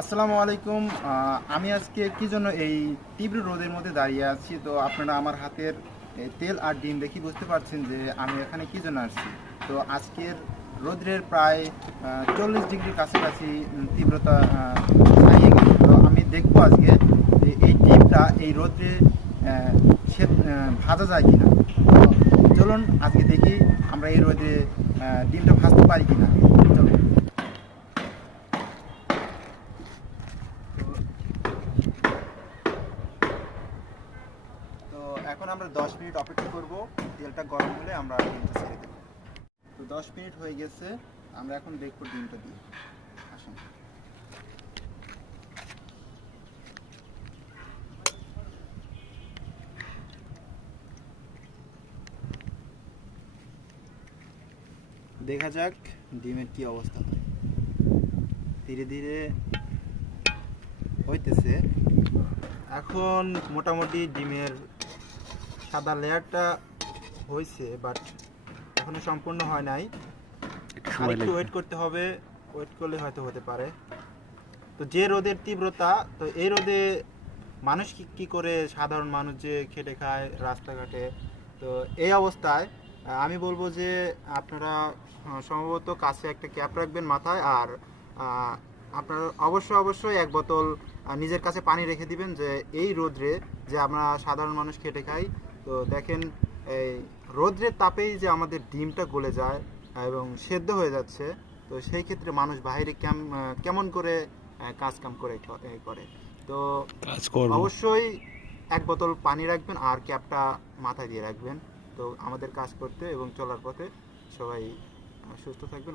আসসালামু আলাইকুম। আমি আজকে কি জন্য এই তীব্র রোদের মধ্যে দাঁড়িয়ে আছি, তো আপনারা আমার হাতের তেল আর ডিম দেখি বুঝতে পারছেন যে আমি এখানে কি জন্য আসছি। তো আজকের রোদ্রের প্রায় 40 ডিগ্রির কাছাকাছি তীব্রতা ছাড়িয়ে গেছে। তো আমি দেখবো আজকে যে এই ডিমটা এই রোদ্রে ভাজা যায় কিনা। তো চলুন আজকে দেখি আমরা এই রোদে ডিমটা ভাজতে পারি কিনা। চলুন। তো এখন আমরা 10 মিনিট অপেক্ষা করব, তেলটা গরম হলে আমরা ডিমটা ছেড়ে দেবো। তো 10 মিনিট হয়ে গেছে, আমরা এখন দেখবো ডিমটা দিয়ে। আসুন। দেখা যাক ডিমের কি অবস্থা হয়। ধীরে ধীরে হইতেছে। এখন মোটামুটি ডিমের সাদা লেয়ারটা হয়েছে, বাট এখনো সম্পূর্ণ হয় নাই। আর একটু ওয়েট করতে হবে, ওয়েট করলে হয়তো হতে পারে। তো যে রোদের তীব্রতা, তো এই রোদে মানুষ কি করে, সাধারণ মানুষ যে খেটে খায় রাস্তাঘাটে, তো এই অবস্থায় আমি বলবো যে আপনারা সম্ভবত কাছে একটা ক্যাপ রাখবেন মাথায়, আর আপনারা অবশ্যই এক বোতল নিজের কাছে পানি রেখে দিবেন, যে এই রোদ্রে যে আমরা সাধারণ মানুষ খেটে খাই, তো দেখেন এই রোদ্রের তাপেই যে আমাদের ডিমটা গলে যায় এবং সেদ্ধ হয়ে যাচ্ছে। তো সেই ক্ষেত্রে মানুষ বাইরে কেমন করে কাজ কাম করে করে। তো অবশ্যই এক বোতল পানি রাখবেন আর ক্যাপটা মাথায় দিয়ে রাখবেন। তো আমাদের কাজ করতে এবং চলার পথে সবাই সুস্থ থাকবেন।